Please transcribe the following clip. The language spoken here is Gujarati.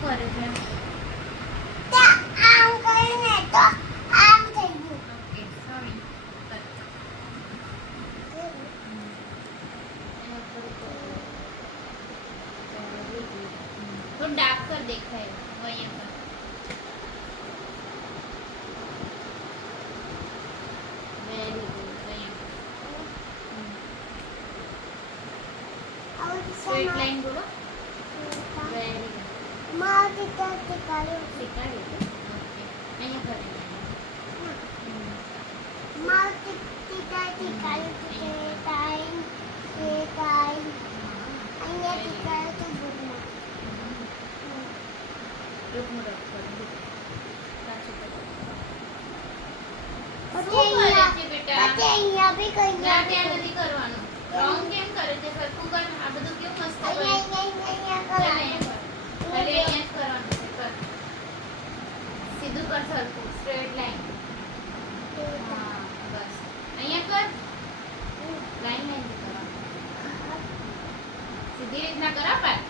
કરે છે? આમ કરીને તો આમ થઈ ગયું. Okay sorry. તો ડાર્ક કર દેખાય અહીંયા પર. Very good. અહીંયા આવું સ્ટ્રેટ છે લાઈન બોલો. Very good. મારું ટીચર શીખવાડ્યું. શીખવાડ્યું હતું? ઓકે અહીંયા કરે. મારું ટીચર શીખવાડ્યું કે ટાઈમ કે ટાઈમ અહીંયા શીખવાડ્યું હતું બુકમાં. રૂપનું રફ કરો. સાચું કરો. પછી અહીંયા છે બેટા? પછી અહીંયા બી કઈ ના ત્યાં નથી કરવાનું. રોંગ કેમ કરે છે? સરખું કર. આ બધું કેવું મસ્ત કર્યું. અહીંયા ચાલ કરાય. અહીંયા કર. પહેલે અહીંયા જ કરવાનું છે. કર. સીધું કર સરખું. Straight line. હા બસ. અહીંયા કર. લાઈન લાઈન કરવાનું. સીધી રીતના કર પાડ.